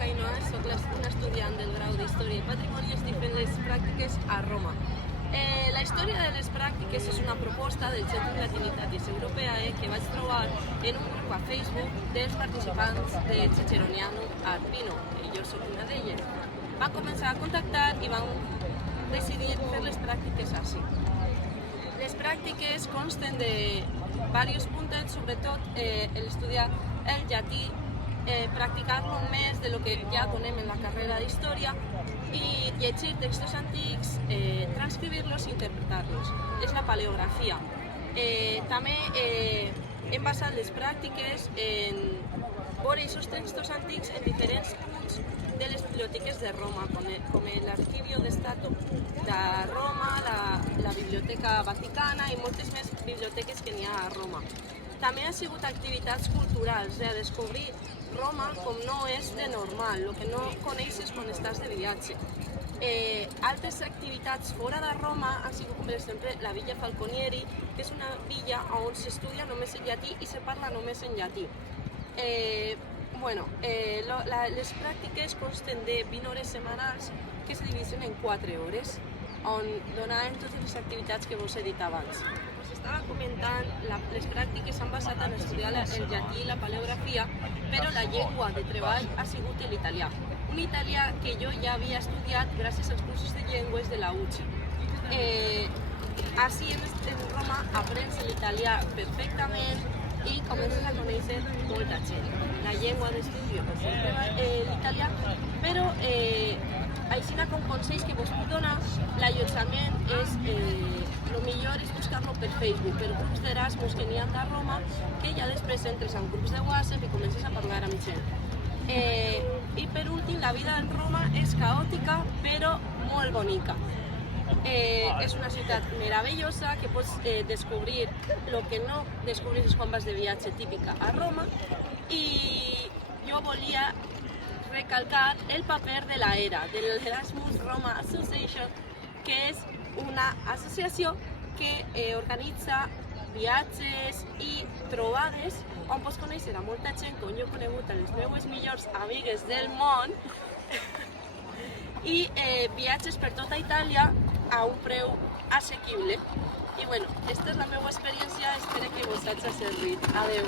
soc Ainhoa, soc una estudiant del grau d'Història i Patrimoni i estic fent les pràctiques a Roma. La història de les pràctiques és una proposta del Centre Latinitatis Europeae que vaig trobar en un grup a Facebook dels participants de Ciceronianum Arpino, i jo soc una d'elles. Van començar a contactar i van decidir fer les pràctiques així. Les pràctiques consten de diversos punts, sobretot estudiar el llatí, practicar-lo més de lo que ja donem en la carrera d'història i llegir textos antics, transcribir-los i interpretar-los. És la paleografia. També hem basat les pràctiques en veure aquests textos antics en diferents punts de les biblioteques de Roma, com l'Archivio de Stato de Roma, la Biblioteca Vaticana i moltes més biblioteques que n'hi ha a Roma. També han sigut activitats culturals, descobrir Roma com no és de normal, el que no coneixes quan estàs de viatge. Altres activitats fora de Roma han sigut, per exemple, la Villa Falconieri, que és una villa on s'estudia només en llatí i se parla només en llatí. Les pràctiques consten de 20 hores setmanals que se divideixen en 4 hores, on donaven totes les activitats que vos he dit abans. Com estava comentant, les pràctiques s'han basat en estudiar el llatí i la paleografia, però la llengua de treball ha sigut l'italià. Un italià que jo ja havia estudiat gràcies als cursos de llengües de la UCI. Així en Roma aprens l'italià perfectament i comences a conèixer molta gent. La llengua d'estudi és l'italià, però així com consells que vos puc donar, l'allotjament és el millor és buscar-lo per Facebook, per grups d'Erasmus que n'hi ha a Roma, que ja després entres en grups de WhatsApp i comences a parlar amb gent. I per últim, la vida en Roma és caòtica però molt bonica. És una ciutat meravellosa que pots descobrir el que no descobris quan vas de viatge típica a Roma, i jo volia recalcar el paper de l'ERA, de l'Erasmus Roma Association, que és una associació que organitza viatges i trobades on pots conèixer a molta gent, com jo he conegut a les meves millors amigues del món, i viatges per tota Itàlia a un preu assequible. I aquesta és la meva experiència, espero que vos hagi servit. Adeu.